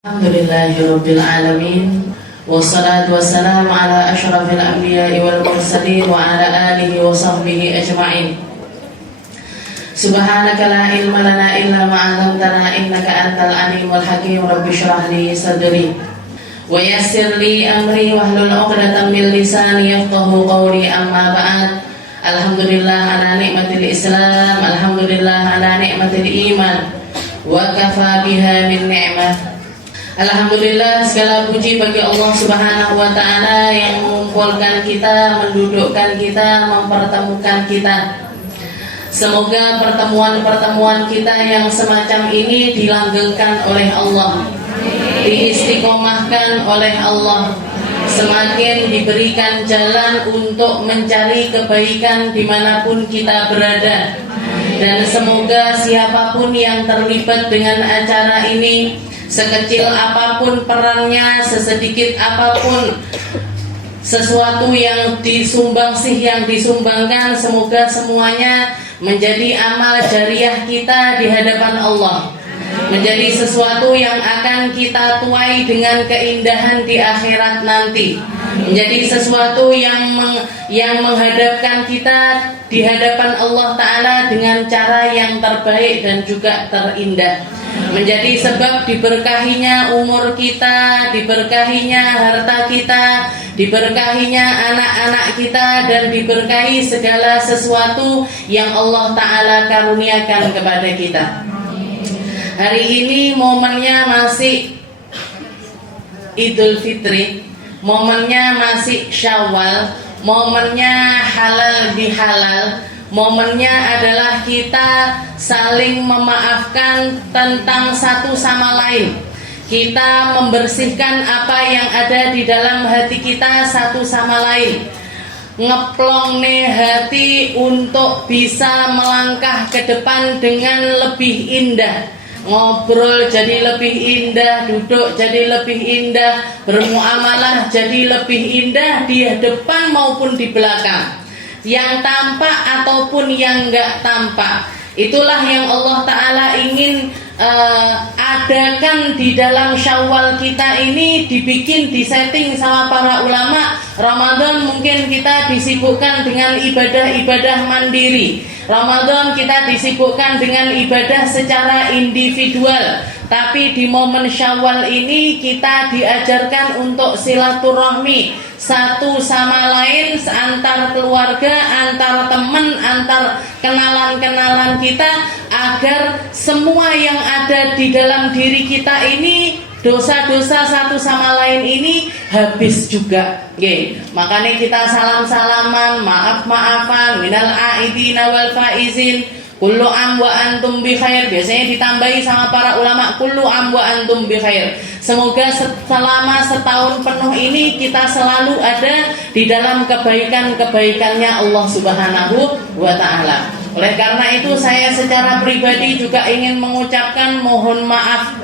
Alhamdulillahirabbil alamin wassalatu wassalamu ala asyrafil anbiya'i wal mursalin wa ala alihi wa sahbihi ajma'in. Subhanaka la ilma lana illa ma 'allamtana innaka antal alimul hakim. Rabbi shrah li sadri wa yassir li amri wahlul 'uqdatam min lisani yafqahu qawli. Amma ba'd. Alhamdulillah ala nikmatil Islam, alhamdulillah ala nikmatil iman, wa kafa biha min ni'mah. Alhamdulillah, segala puji bagi Allah Subhanahu wa ta'ala yang mengumpulkan kita, mendudukkan kita, mempertemukan kita. Semoga pertemuan-pertemuan kita yang semacam ini dilanggengkan oleh Allah, diistiqomahkan oleh Allah, semakin diberikan jalan untuk mencari kebaikan dimanapun kita berada. Dan semoga siapapun yang terlibat dengan acara ini, sekecil apapun perannya, sesedikit apapun sesuatu yang disumbangsi, yang disumbangkan, semoga semuanya menjadi amal jariah kita di hadapan Allah, menjadi sesuatu yang akan kita tuai dengan keindahan di akhirat nanti, menjadi sesuatu yang menghadapkan kita di hadapan Allah Ta'ala dengan cara yang terbaik dan juga terindah, menjadi sebab diberkahinya umur kita, diberkahinya harta kita, diberkahinya anak-anak kita, dan diberkahi segala sesuatu yang Allah Ta'ala karuniakan kepada kita. Hari ini momennya masih Idul Fitri, momennya masih Syawal, momennya halal bihalal, momennya adalah kita saling memaafkan tentang satu sama lain. Kita membersihkan apa yang ada di dalam hati kita satu sama lain. Ngeplong nih hati untuk bisa melangkah ke depan dengan lebih indah. Ngobrol jadi lebih indah, duduk jadi lebih indah, bermuamalah jadi lebih indah di depan maupun di belakang, yang tampak ataupun yang enggak tampak. Itulah yang Allah Ta'ala ingin adakan di dalam Syawal kita ini, dibikin, disetting sama para ulama. Ramadan mungkin kita disibukkan dengan ibadah-ibadah mandiri, Ramadan kita disibukkan dengan ibadah secara individual. Tapi di momen Syawal ini kita diajarkan untuk silaturahmi satu sama lain, antar keluarga, antar teman, antar kenalan-kenalan kita, agar semua yang ada di dalam diri kita ini, dosa-dosa satu sama lain ini habis juga. Makanya kita salam-salaman, maaf-maafan, minal aidina wal faizin, kullu am wa antum bi khair. Biasanya ditambahi sama para ulama, kullu am wa antum bi khair. Semoga selama setahun penuh ini kita selalu ada di dalam kebaikan-kebaikannya Allah Subhanahu wa ta'ala. Oleh karena itu saya secara pribadi juga ingin mengucapkan mohon maaf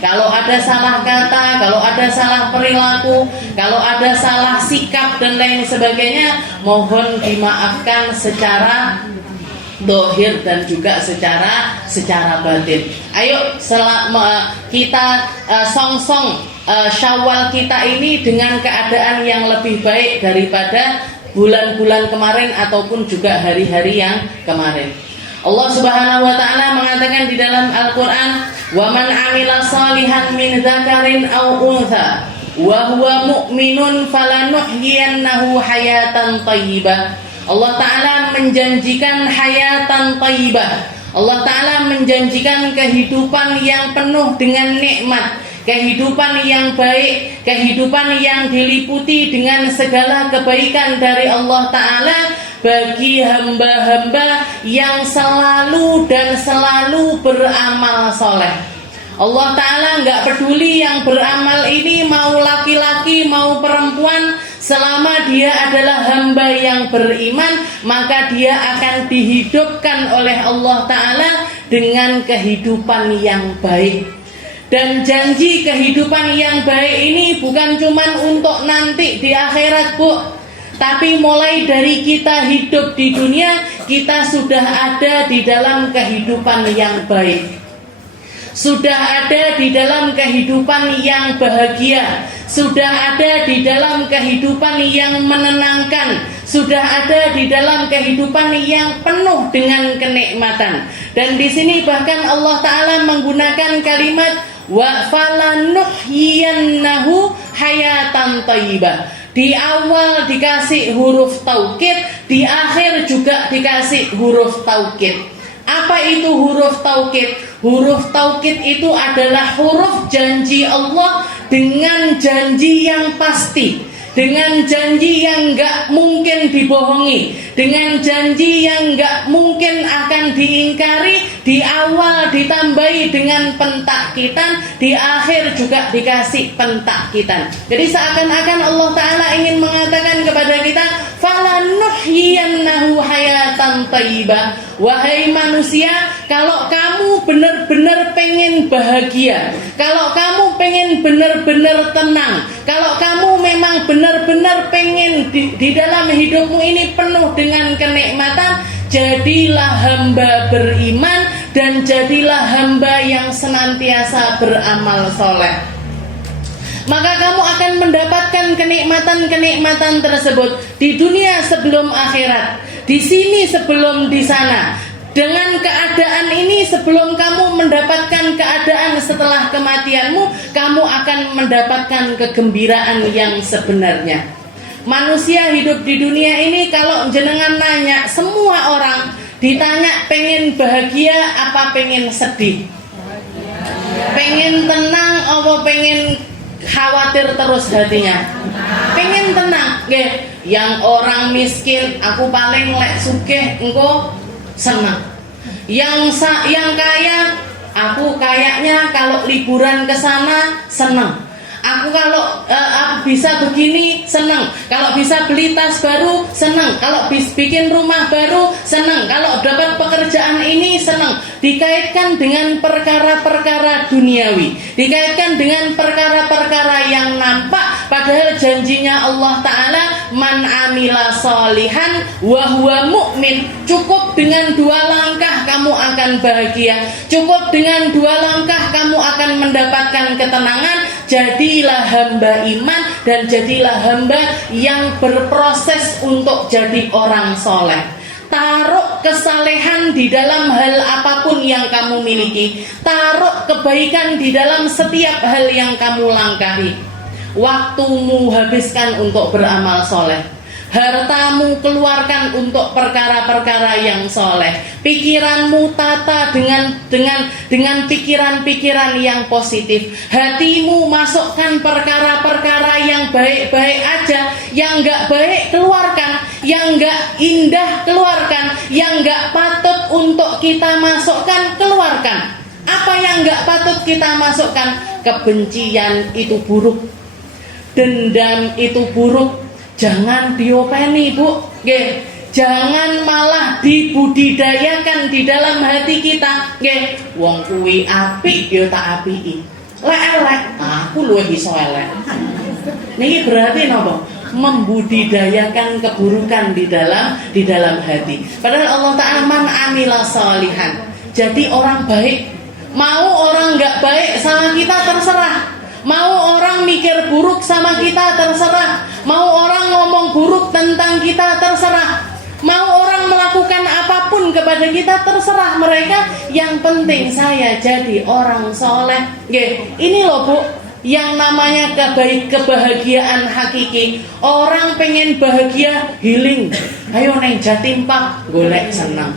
kalau ada salah kata, kalau ada salah perilaku, kalau ada salah sikap dan lain sebagainya, mohon dimaafkan secara dohir dan juga secara batin. Ayo kita songsong Syawal kita ini dengan keadaan yang lebih baik daripada bulan-bulan kemarin ataupun juga hari-hari yang kemarin. Allah Subhanahu wa ta'ala mengatakan di dalam Al-Qur'an, "Wa man 'amila shalihan min dzakarin aw untha wa huwa mu'minun falanuhyiyannahu hayatan thayyibah." Allah Ta'ala menjanjikan hayatan thayyibah. Allah Ta'ala menjanjikan kehidupan yang penuh dengan nikmat, kehidupan yang baik, kehidupan yang diliputi dengan segala kebaikan dari Allah Ta'ala bagi hamba-hamba yang selalu dan selalu beramal soleh. Allah Ta'ala nggak peduli yang beramal ini mau laki-laki mau perempuan, selama dia adalah hamba yang beriman, maka dia akan dihidupkan oleh Allah Ta'ala dengan kehidupan yang baik. Dan janji kehidupan yang baik ini bukan cuma untuk nanti di akhirat, Bu, tapi mulai dari kita hidup di dunia, kita sudah ada di dalam kehidupan yang baik. sudah ada di dalam kehidupan yang bahagia, sudah ada di dalam kehidupan yang menenangkan, sudah ada di dalam kehidupan yang penuh dengan kenikmatan. Dan di sini bahkan Allah Ta'ala menggunakan kalimat wa falanuhyiyannahu hayatan thayyibah. Di awal dikasih huruf taukid, di akhir juga dikasih huruf taukid. Apa itu huruf taukid? Huruf taukid itu adalah huruf janji Allah dengan janji yang pasti, dengan janji yang gak mungkin dibohongi, dengan janji yang gak mungkin akan diingkari. Di awal ditambahi dengan pentakkitan, di akhir juga dikasih pentakkitan. Jadi seakan-akan Allah Ta'ala ingin mengatakan kepada kita, falanuhyiyannahu hayatan thayyibah. Wahai manusia, kalau kamu benar-benar pengen bahagia, kalau kamu pengen benar-benar tenang, kalau kamu memang benar-benar pengen di dalam hidupmu ini penuh dengan kenikmatan, jadilah hamba beriman dan jadilah hamba yang senantiasa beramal soleh. Maka kamu akan mendapatkan kenikmatan-kenikmatan tersebut di dunia sebelum akhirat, di sini sebelum di sana. Dengan keadaan ini, sebelum kamu mendapatkan keadaan setelah kematianmu, kamu akan mendapatkan kegembiraan yang sebenarnya. Manusia hidup di dunia ini, kalau jenengan nanya, semua orang ditanya pengen bahagia apa pengen sedih, pengen tenang apa pengen khawatir terus hatinya? Pengen tenang. Yang orang miskin, aku paling lek sugih engko senang. Yang kaya, aku kayaknya kalau liburan ke sana senang. Aku kalau bisa begini senang, kalau bisa beli tas baru senang, kalau bikin rumah baru senang, kalau dapat pekerjaan ini senang. Dikaitkan dengan perkara-perkara duniawi, dikaitkan dengan perkara-perkara yang nampak, padahal janjinya Allah Ta'ala, man amila solihan wa huwa mu'min. Cukup dengan 2 langkah kamu akan bahagia, cukup dengan 2 langkah kamu akan mendapatkan ketenangan. Jadilah hamba iman dan jadilah hamba yang berproses untuk jadi orang soleh. Taruh kesalehan di dalam hal apapun yang kamu miliki, taruh kebaikan di dalam setiap hal yang kamu langkahi. Waktumu habiskan untuk beramal soleh, hartamu keluarkan untuk perkara-perkara yang soleh. Pikiranmu tata dengan pikiran-pikiran yang positif. Hatimu masukkan perkara-perkara yang baik-baik aja, yang gak baik keluarkan, yang gak indah keluarkan, yang gak patut untuk kita masukkan keluarkan. Apa yang gak patut kita masukkan? Kebencian itu buruk, dendam itu buruk. Jangan diopeni, Bu. Jangan malah dibudidayakan di dalam hati kita. Wong kuwi apik ya tak apiki. Lek elek, aku luwih iso elek. Niki berarti napa? Membudidayakan keburukan di dalam hati. Padahal Allah Ta'ala man amila sholihan. Jadi orang baik. Mau orang enggak baik sama kita terserah. Mau orang mikir buruk sama kita terserah. Mau orang ngomong buruk tentang kita terserah. Mau orang melakukan apapun kepada kita terserah mereka. Yang penting saya jadi orang soleh. Ini loh, Bu, yang namanya kebahagiaan hakiki. Orang pengen bahagia, healing. Ayo neng Jatim Park, golek senang.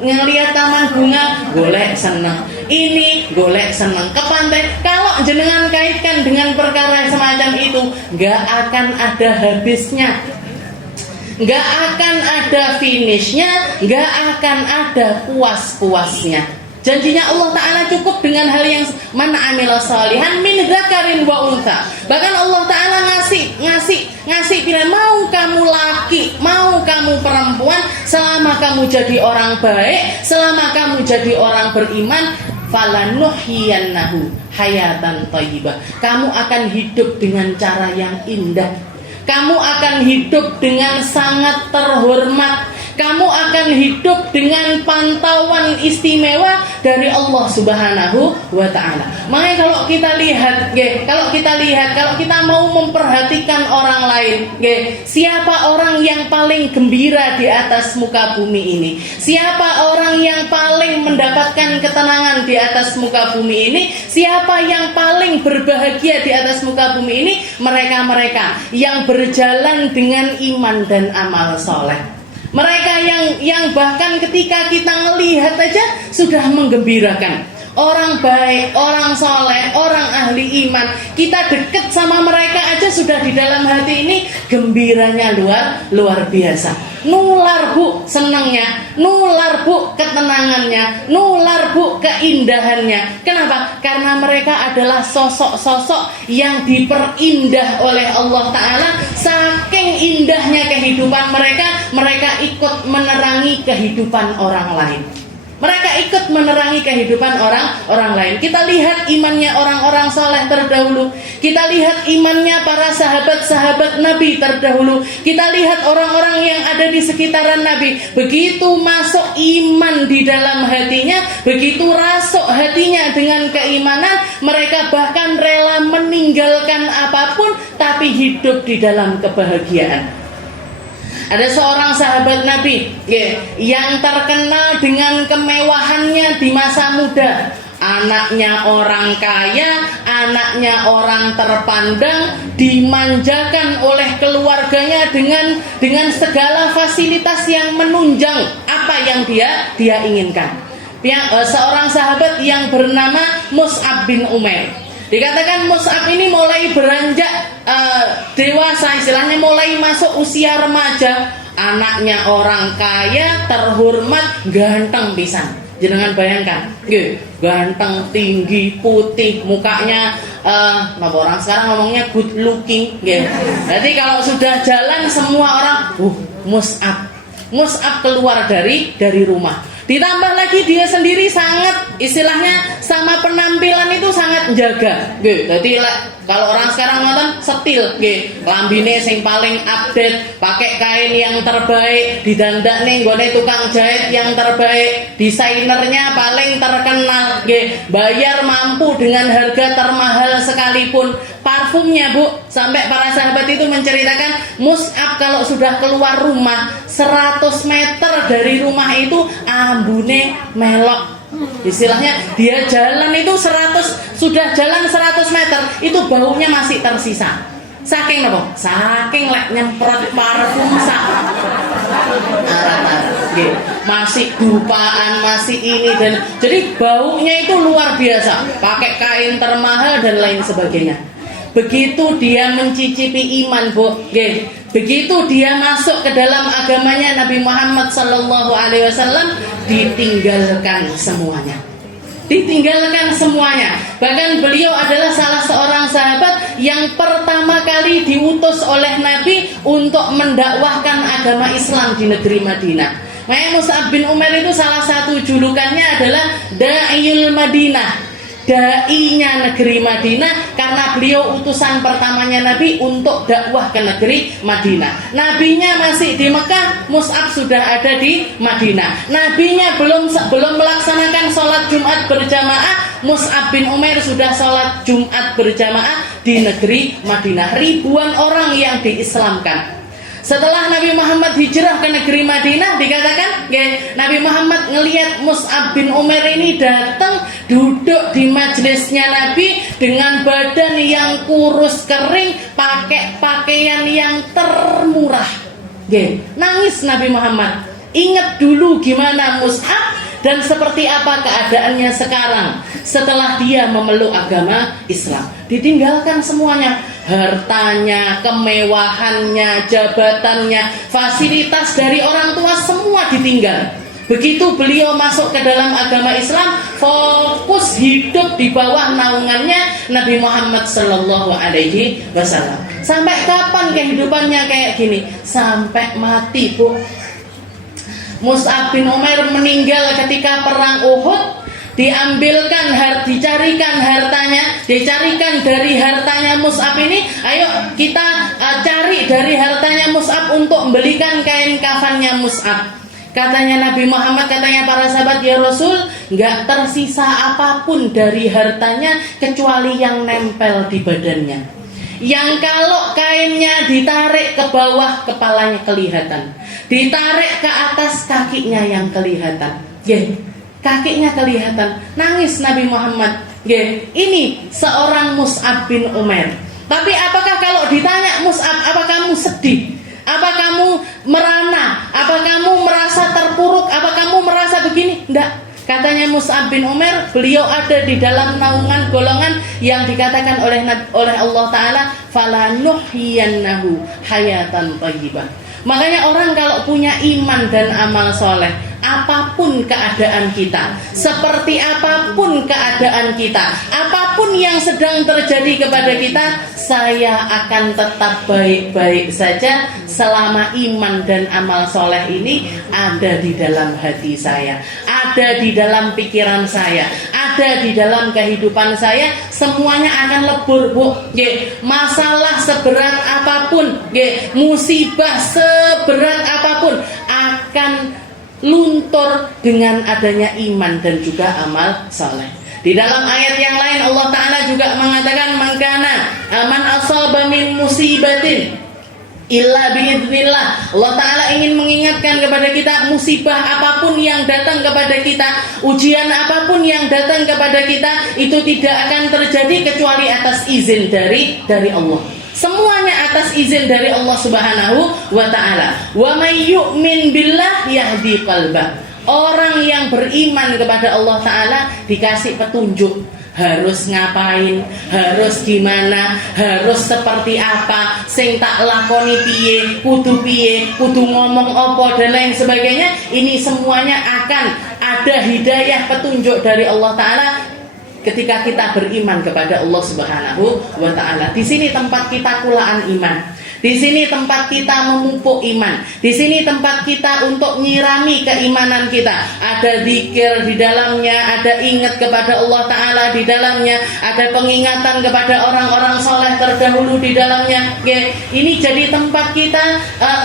Ngelihat taman bunga, golek senang. Ini golek senang. Ke pantai, kalau jenengan kaitkan dengan perkara semacam itu, gak akan ada habisnya, gak akan ada finishnya, gak akan ada puas-puasnya. Janjinya Allah Ta'ala cukup dengan hal yang man amila sholihan min dzakarin wa untha. Bahkan Allah Ta'ala ngasih pilihan, mau kamu laki, mau kamu perempuan, selama kamu jadi orang baik, selama kamu jadi orang beriman, falanuhyiyannahu hayatan thayyibah. Kamu akan hidup dengan cara yang indah. Kamu akan hidup dengan sangat terhormat. kamu akan hidup dengan pantauan istimewa dari Allah Subhanahu wa Ta'ala. Makanya kalau kita lihat, kalau kita mau memperhatikan orang lain, siapa orang yang paling gembira di atas muka bumi ini? Siapa orang yang paling mendapatkan ketenangan di atas muka bumi ini? Siapa yang paling berbahagia di atas muka bumi ini? Mereka-mereka yang berjalan dengan iman dan amal soleh. Mereka yang bahkan ketika kita melihat aja sudah menggembirakan. Orang baik, orang soleh, orang ahli iman, kita dekat sama mereka aja sudah di dalam hati ini gembiranya luar biasa. Nular bu senangnya, nular bu ketenangannya, nular bu keindahannya. Kenapa? Karena mereka adalah sosok-sosok yang diperindah oleh Allah Ta'ala. Saking indahnya kehidupan mereka, mereka ikut menerangi kehidupan orang lain. Mereka ikut menerangi kehidupan orang lain. Kita lihat imannya orang-orang soleh terdahulu. Kita lihat imannya para sahabat-sahabat Nabi terdahulu. Kita lihat orang-orang yang ada di sekitaran Nabi. Begitu masuk iman di dalam hatinya, begitu rasuk hatinya dengan keimanan, mereka bahkan rela meninggalkan apapun tapi hidup di dalam kebahagiaan. Ada seorang sahabat Nabi yang terkenal dengan kemewahannya di masa muda. Anaknya orang kaya, anaknya orang terpandang, dimanjakan oleh keluarganya dengan segala fasilitas yang menunjang apa yang dia inginkan. Seorang sahabat yang bernama Mus'ab bin Umair. Dikatakan Mus'ab ini mulai beranjak dewasa, istilahnya mulai masuk usia remaja. Anaknya orang kaya, terhormat, ganteng pisan. Jenengan bayangkan, ganteng, tinggi, putih, mukanya orang sekarang ngomongnya good looking. Jadi kalau sudah jalan semua orang, Mus'ab keluar dari rumah. Ditambah lagi dia sendiri sangat, istilahnya sama penampilan itu sangat menjaga. Jadi kalau orang sekarang nonton setil, lambine sing paling update, pakai kain yang terbaik, didandak nih gone tukang jahit yang terbaik, desainernya paling terkenal, bayar mampu dengan harga termahal sekalipun. Parfumnya bu, sampai para sahabat itu menceritakan Mus'ab kalau sudah keluar rumah 100 meter dari rumah itu ambune melok. Istilahnya dia jalan itu sudah jalan 100 meter itu baunya masih tersisa. Saking apa? Saking nyemprot parfum masih dupaan, masih ini dan jadi baunya itu luar biasa. Pakai kain termahal dan lain sebagainya. Begitu dia mencicipi iman, bu, begitu dia masuk ke dalam agamanya Nabi Muhammad Sallallahu Alaihi Wasallam, ditinggalkan semuanya. Bahkan beliau adalah salah seorang sahabat yang pertama kali diutus oleh Nabi untuk mendakwahkan agama Islam di negeri Madinah. Makanya Mus'ab bin Umair itu salah satu julukannya adalah Da'iyul Madinah, dai-nya negeri Madinah, karena beliau utusan pertamanya Nabi untuk dakwah ke negeri Madinah. Nabinya masih di Mekah, Mus'ab sudah ada di Madinah. Nabinya belum melaksanakan sholat Jumat berjamaah, Mus'ab bin Umair sudah sholat Jumat berjamaah di negeri Madinah. Ribuan orang yang diislamkan. Setelah Nabi Muhammad hijrah ke negeri Madinah, dikatakan Nabi Muhammad ngelihat Mus'ab bin Umair ini datang duduk di majelisnya Nabi dengan badan yang kurus kering, pakai pakaian yang termurah. Nangis Nabi Muhammad. Ingat dulu gimana Mus'ab dan seperti apa keadaannya sekarang setelah dia memeluk agama Islam. Ditinggalkan semuanya, hartanya, kemewahannya, jabatannya, fasilitas dari orang tua semua ditinggal. Begitu beliau masuk ke dalam agama Islam, fokus hidup di bawah naungannya Nabi Muhammad Sallallahu Alaihi Wasallam. Sampai kapan kehidupannya kayak gini? Sampai mati, bu. Mus'ab bin Umair meninggal ketika perang Uhud. Dicarikan dari hartanya Mus'ab ini. Ayo kita cari dari hartanya Mus'ab untuk membelikan kain kafannya Mus'ab. Katanya Nabi Muhammad, katanya para sahabat, ya Rasul, nggak tersisa apapun dari hartanya kecuali yang nempel di badannya. Yang kalau kainnya ditarik ke bawah kepalanya kelihatan, ditarik ke atas kakinya yang kelihatan. Kakinya kelihatan. Nangis Nabi Muhammad. Ini seorang Mus'ab bin Umair. Tapi apakah kalau ditanya Mus'ab, apa kamu sedih? Apa kamu merana? Apa kamu merasa terpuruk? Apa kamu merasa begini? Enggak. Katanya Mus'ab bin Umair, beliau ada di dalam naungan golongan yang dikatakan oleh Allah Ta'ala, fala nuhyiyannahu hayatan thayyibah. Makanya orang kalau punya iman dan amal soleh, apapun keadaan kita, seperti apapun keadaan kita, apapun yang sedang terjadi kepada kita, saya akan tetap baik-baik saja selama iman dan amal soleh ini ada di dalam hati saya, ada di dalam pikiran saya, ada di dalam kehidupan saya. Semuanya akan lebur, Bu. Masalah seberat apapun, musibah seberat apapun akan luntur dengan adanya iman dan juga amal saleh. Di dalam ayat yang lain Allah Ta'ala juga mengatakan, man asaba min musibatin illa biidznillah. Allah Ta'ala ingin mengingatkan kepada kita, musibah apapun yang datang kepada kita, ujian apapun yang datang kepada kita, itu tidak akan terjadi kecuali atas izin dari Allah. Semuanya atas izin dari Allah Subhanahu wa Ta'ala. Wa may yu'min billah yahdi qalbah. Orang yang beriman kepada Allah Ta'ala dikasih petunjuk, harus ngapain, harus gimana, harus seperti apa, sing tak lakoni piye, kudu ngomong apa dan lain sebagainya. Ini semuanya akan ada hidayah petunjuk dari Allah Ta'ala ketika kita beriman kepada Allah Subhanahu wa Ta'ala. Di sini tempat kita kulaan iman. Di sini tempat kita memupuk iman. Di sini tempat kita untuk nyirami keimanan kita. Ada zikir di dalamnya, ada ingat kepada Allah Ta'ala di dalamnya, ada pengingatan kepada orang-orang soleh terdahulu di dalamnya. Ini jadi tempat kita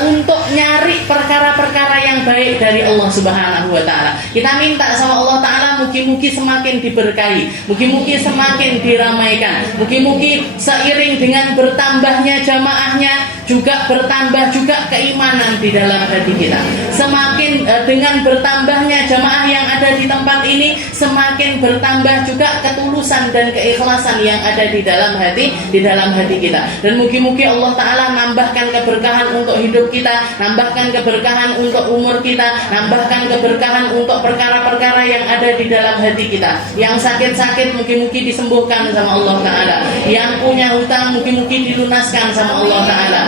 untuk nyari perkara-perkara yang baik dari Allah Subhanahu wa Ta'ala. Kita minta sama Allah Ta'ala, mugi-mugi semakin diberkahi, mugi-mugi semakin diramaikan, mugi-mugi seiring dengan bertambahnya jamaahnya juga bertambah juga keimanan di dalam hati kita. Semakin dengan bertambahnya jamaah yang ada di tempat ini, semakin bertambah juga ketulusan dan keikhlasan yang ada di dalam hati kita. Dan mugi-mugi Allah Ta'ala nambahkan keberkahan untuk hidup kita, nambahkan keberkahan untuk umur kita, nambahkan keberkahan untuk perkara-perkara yang ada di dalam hati kita. Yang sakit-sakit mugi-mugi disembuhkan sama Allah Ta'ala. Yang punya hutang mugi-mugi dilunaskan sama Allah Ta'ala.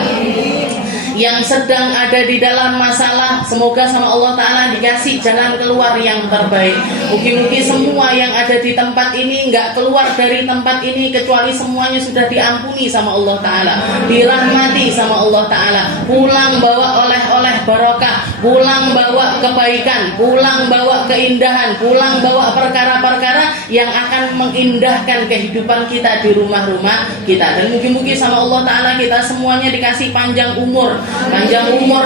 Yang sedang ada di dalam masalah, semoga sama Allah Ta'ala dikasih jalan keluar yang terbaik. Mungkin semua yang ada di tempat ini nggak keluar dari tempat ini kecuali semuanya sudah diampuni sama Allah Ta'ala, dirahmati sama Allah Ta'ala, pulang bawa oleh-oleh barokah, pulang bawa kebaikan, pulang bawa keindahan, pulang bawa perkara-perkara yang akan mengindahkan kehidupan kita di rumah-rumah kita. Dan mungkin sama Allah Ta'ala kita semuanya dikasih panjang umur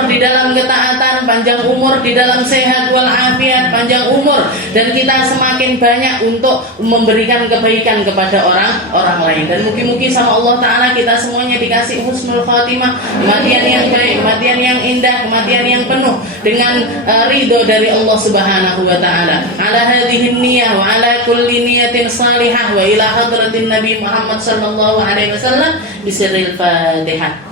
di dalam ketaatan, panjang umur di dalam sehat walafiat, panjang umur, dan kita semakin banyak untuk memberikan kebaikan kepada orang lain. Dan mungkin sama Allah Ta'ala kita semuanya dikasih husnul khatimah, kematian yang baik, kematian yang indah, kematian yang penuh dengan ridho dari Allah Subhanahu wa Ta'ala. Ala hadhihi niyah wa ala kulli niyatin salihah wa ila hadratin Nabi Muhammad sallallahu alaihi wasallam bisirril Fatihah.